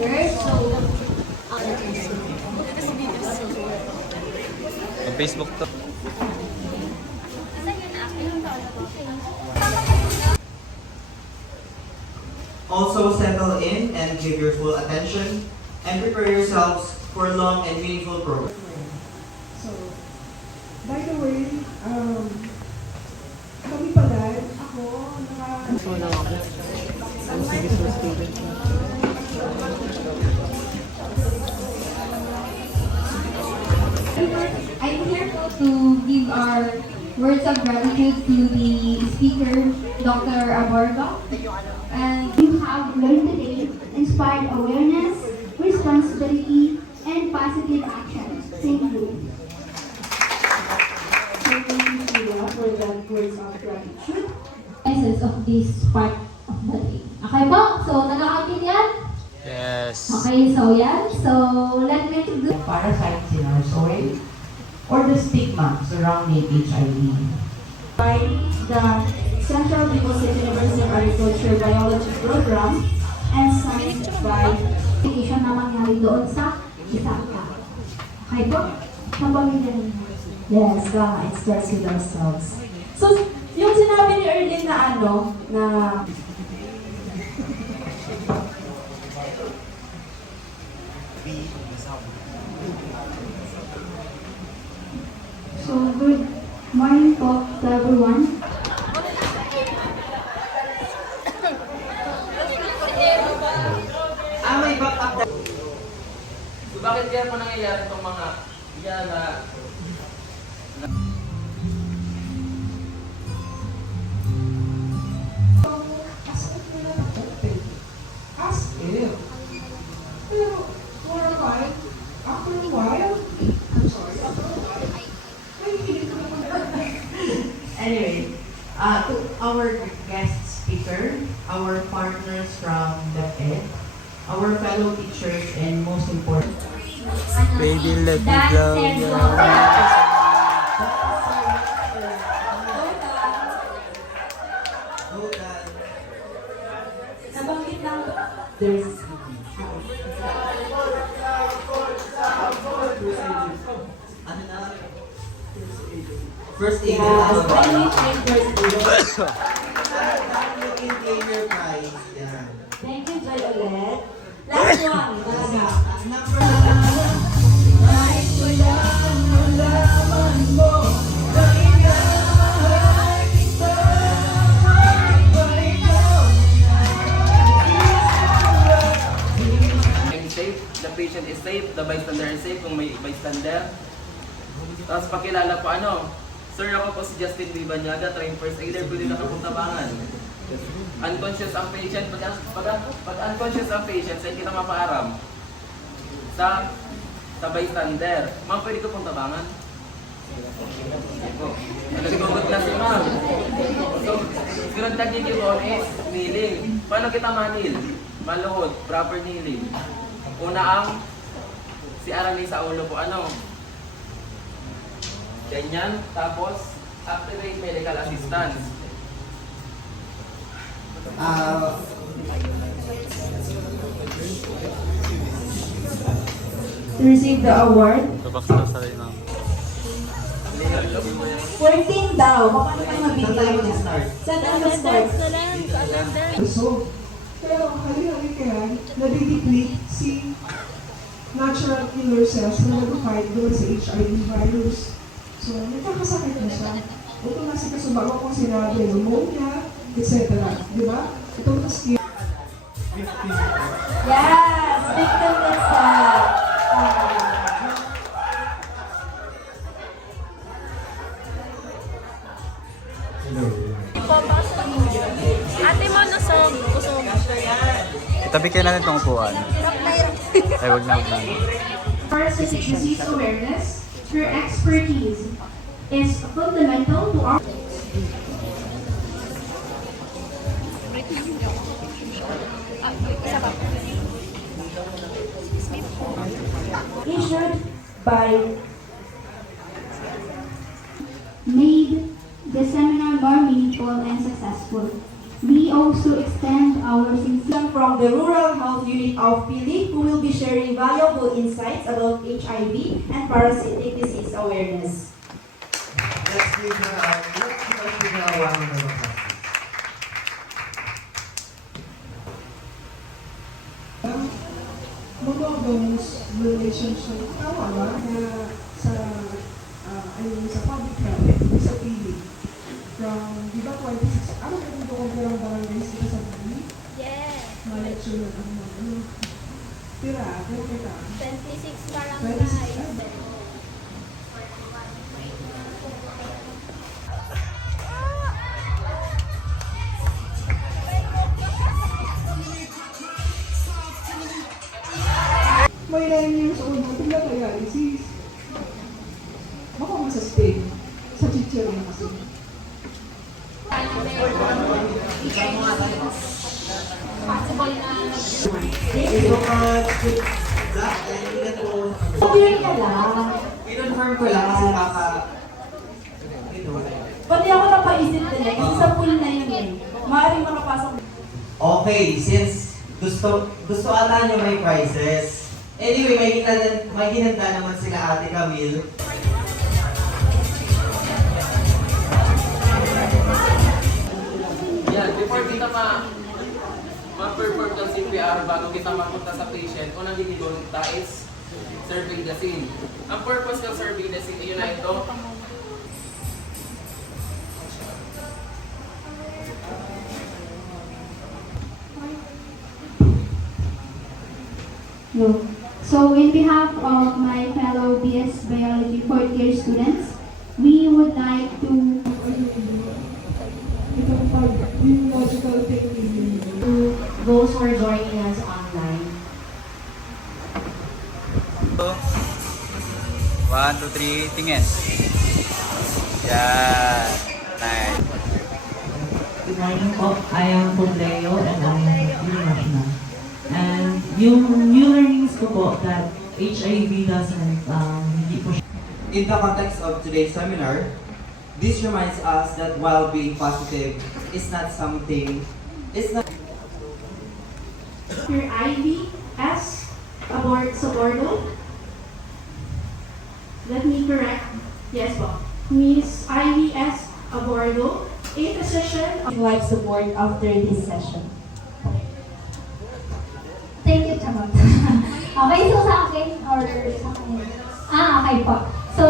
Sa Facebook to. Also settle in and give your full attention and prepare yourselves for long and meaningful programs. So, by the way, kami pala, ako, I'm here to give our words of gratitude to the speaker, Dr. Aborga. And You have learned today inspired awareness, responsibility, and positive action. Thank you. thank you, Sheila, for that words of gratitude. essence of this part of the day. Okay po? So, nagkakaintindihan? Yes. Okay, so yan. So, let me do. Parasites in our soil, or the stigma surrounding HIV. By the Central Deposit University of Agriculture Biology Program and signed by Application na mangyari doon sa Itaka. Okay po? Napamilya ninyo. Yes, tama. It starts with ourselves. So, yung sinabi ni Erlyn na na So, good morning po to everyone. May back up. So bakit kaya po nangyayari itong mga yan na As if. Pero, for a while, after a while, I'm sorry, after a while, may hilig ko naman. Anyway, to our guest speaker, our partners from the Ed, our fellow teachers, and most important, Baby, let me Dance go. and Hold on. nabanggit ng there's Ano na? First aid. yes, Spanish and first aid. Looking player prize. Yan. Thank you, Joy ulit. Last one, talaga. Number I'm safe, the patient is safe, the bystander is safe kung may bystander. Tapos pakilala po Sir, ako po si Justin Vibanyaga, trained first aider, pwede na kapuntabangan. Unconscious ang patient, pag unconscious ang patient, saan kita mapaaram? Sa bystander. Ma'am, pwede ko puntabangan? Sige po. Nagugod na si ma'am. So, sunod na gigibon is kneeling. Paano kita manil? Maluhod, proper kneeling. Una ang si Arani sa ulo po, ganyan, tapos activate medical assistance. To receive the award, Tabak sa sarili na. 14 daw. Paano kayo Saan tayo mabigyan? mag-start? Saan tayo mag-start? So, pero hali-hali kaya, nadideplete si natural killer cells na nag-fight doon sa HIV virus. So, nagkakasakit na siya. Ito na si Kasubago kung sinabi, pneumonia, etc. Di ba? Itong skin. Yes! Victim itself. Ate mo nasog, kusog. Itabi kayo natin itong upuan. Ay, wag na. Parasitic disease awareness, her expertise is fundamental to our Issued by made the seminar more meaningful and successful. We we also extend our sincere From the Rural Health Unit of Pili, who will be sharing valuable insights about HIV and parasitic disease awareness. Let's give her a round of applause. Monogamous relationship, tama ba, na sa, sa public health, sa Pili. From, di ba, 26, ano ba yung doon ng barangays dito sa Pili? Yes. Ma-lecture na ang mga, tira, kita. 26 barangay. 26, may 9 years old na pila dialysis. Baka masustain sa chicharon kasi. Thank you so much. Black, and Clear ka lang. i-confirm ko lang kasi baka Pati ako napaisip din eh, kasi sa pool na yun eh. Maaaring makapasok. Okay, since gusto ata nyo may prizes. Anyway, may ginanda naman sila Ate Camille. Yan, before kita ma-perform ng CPR bago kita mapunta sa patient, unang ginigolita is survey the scene. Ang purpose ng survey the scene, yun na ito. No. So, in behalf of my fellow BS Biology 4th year students, we would like to Itong pag-biological technique. To those who are joining us online. 1, 2, 3, tingin. Yan. Nice. Good morning po. I am Pobleo and I'm international. And yung new learnings ko po that HIV doesn't, hindi po siya. In the context of today's seminar, this reminds us that while being positive is not something, it's not your IVS Abordo. Let me correct. Yes, po. Miss IVS Abordo, a physician of Life support after this session. thank you, Charot. Okay, so sa akin, or sa akin? Okay po. So,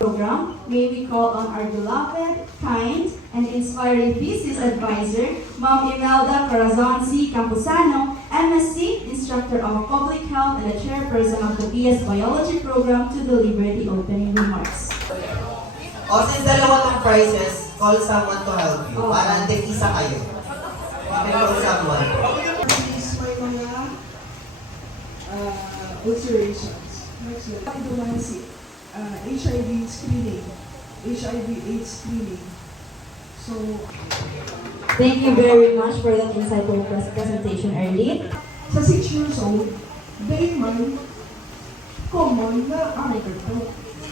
Program, may we call on our beloved, kind, and inspiring thesis advisor, Ma'am Imelda Corazon C. Campusano, MSc, Instructor of Public Health and the Chairperson of the BS Biology Program, to deliver the opening remarks. O since dalawa tong prizes, call someone to help you. Para hindi isa kayo. You can call someone. Is may mga ulcerations. Next one. Pregnancy. HIV screening. HIV/AIDS screening. So, Thank you very much for that insightful presentation, Erlene. sa 6 years old, day man, common na ito.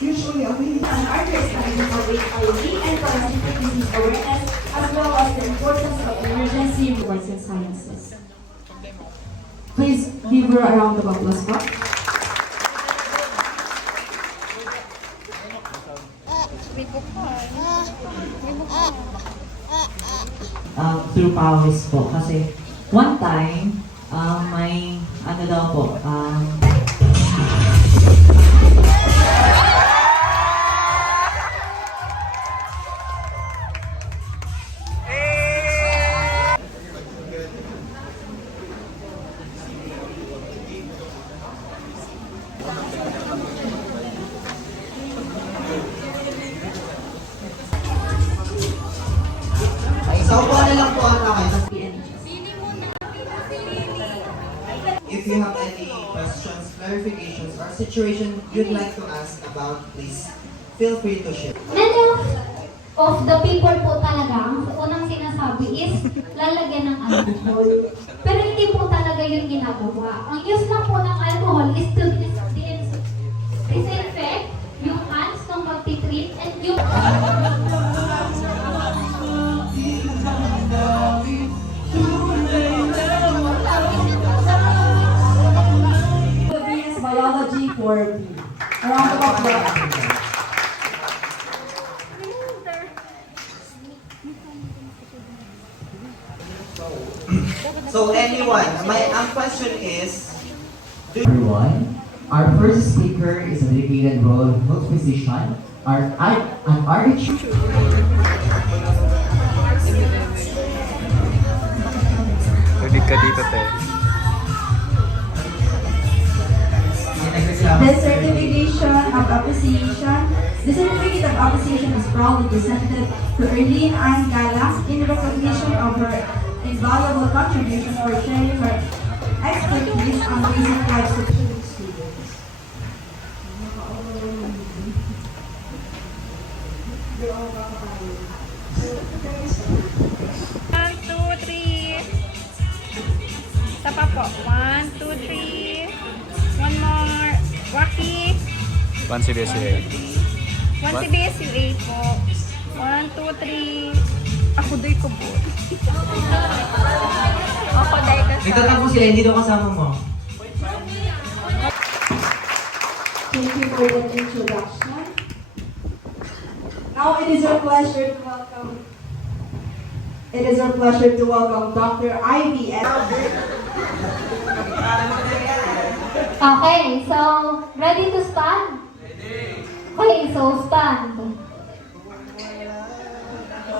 Usually, ang And understanding of HIV and parasitic disease awareness, as well as the importance of emergency reports and sciences. Please give her a round of applause, po. Through powers po. Kasi one time, may ano daw po, So, upo na lang po ang kayo. If you have any questions, clarifications, or situation you'd like to ask about, please feel free to share. many of the people po talaga, ang unang sinasabi is lalagyan ng alcohol. Pero hindi po talaga yun ginagawa. Ang use lang po ng alcohol is to disinfect yung hands ng magtitreat and yung or B? A round of applause. So anyone, ang question is, Everyone, our first speaker is a dedicated role physician, an artist. Tulig ka dito, te. The certificate of appreciation is proudly presented to Erlene Ann Gala in recognition of her invaluable contributions for sharing her expertise on basic life support students. One, two, three. Isa pa po. 1, 2, 3. One more. Rocky. 1 CBSUA. 1 CBSUA po. 1, 2, 3. Ako do'y kubot. Ako dahil ka dito lang po sila, hindi daw kasama mo. Thank you for that introduction. Now it is our pleasure to welcome Dr. Ivy S. Okay, so ready to stand? Okay, so stand.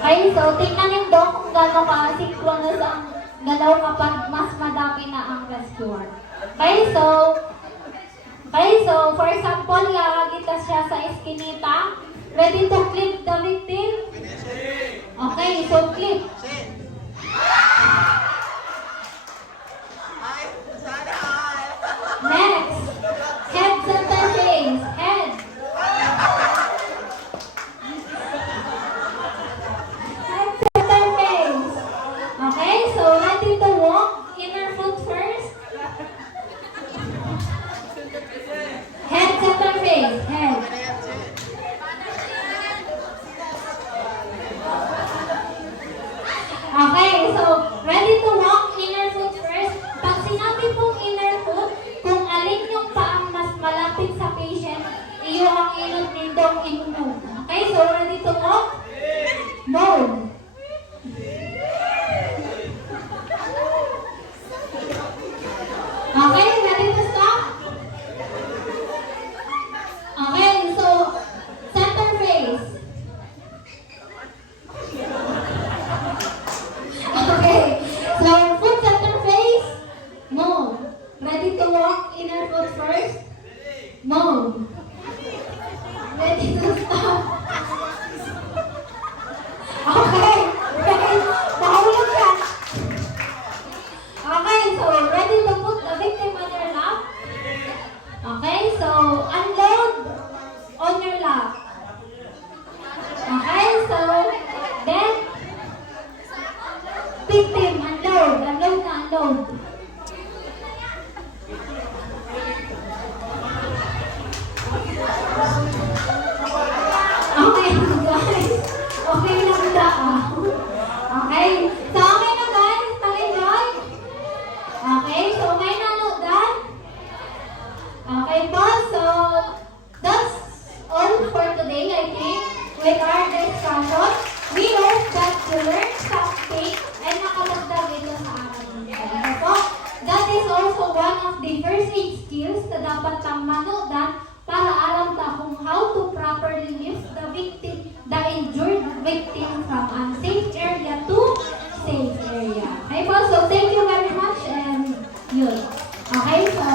Okay, so tingnan yung dog kung gano'n ka-synchronous ang galaw kapag mas madami na ang rescuer. Okay, so for example, lalagita siya sa eskinita. Ready to clip the victim? Okay, so clip. Next, head center face, head. Head center face. Okay, so ready to walk, inner foot first. Head center face, head. Okay, so ready to walk, inner foot first. Pag sinabi pong inner foot, kung alin yung paang mas malapit sa patient, iyo ang ilot nindong i-move. Okay, so ready to walk? Move. Okay, ready to stop? Okay, so center face. Okay, so foot center face, move. Ready to walk, inner foot first, move. Ready to stop. Okay, nahulog ka. Okay, so ready to put the victim on your lap. Okay, so unload on your lap. Okay, so then victim, unload na unload. Okay, guys. Okay lang daw. Okay, so okay na guys, nag-enjoy? Okay, so may nanood. Okay po, so that's all for today, I think, with our discussion. We hope that you learned something and nakalagdag ito sa ating video po. That is also one of the first aid skills na dapat tang manodan para alam ta kung how to properly lift the injured victim from unsafe area to safe area. Okay po, so thank you very much and yun. Okay, so